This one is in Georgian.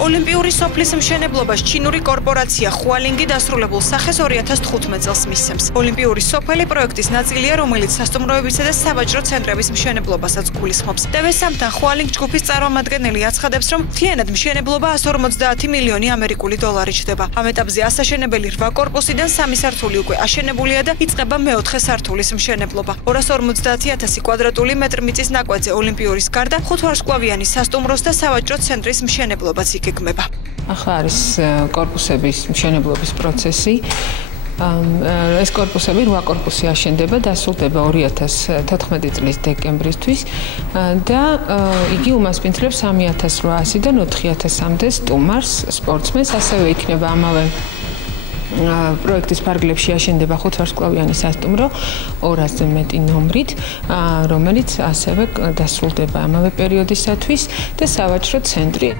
ოლიმპიური სოფლის მშენებლობას ჩინური კორპორაცია ხუალინგი დასრულებულ სახეს 2015 წელს მისცემს. ოლიმპიური სოფელი პროექტის ნაწილია, რომელიც სასტუმროებისა და სავაჭრო ცენტრების მშენებლობასაც გულისხმობს. TV3-თან ხუალინგ ჯგუფის წარმომადგენელი აცხადებს, რომ მთლიანად მშენებლობა 150 მილიონი ამერიკული დოლარი ჩდება. ამ ეტაპზე ასაშენებელი 8 კორპუსიდან 3 სართული უკვე აშენებულია და იწყება მეოთხე სართულის მშენებლობა. 250,000 კვადრატული მეტრი მიწის ნაკვეთზე ოლიმპიურის გარდა 5 ვარსკვლავიანი სასტუმროს და სავაჭრო ცენტრის მშენებლობაც იგეგმება. ახლა არის კორპუსების მშენებლობის პროცესი. ეს კორპუსები 8 კორპუსი აშენდება, დასრულდება 2014 წლის დეკემბრისთვის და იგი უმასპინძლებს 3800-დან 4000-მდე სტუმარს, სპორტსმენს, ასევე იქნება ამავე პროექტის ფარგლებში აშენდება 5 ვარსკვლავიანი სასტუმრო 200-ზე მეტი ნომრით, რომელიც ასევე დასრულდება ამავე პერიოდისათვის და სავაჭრო ცენტრი.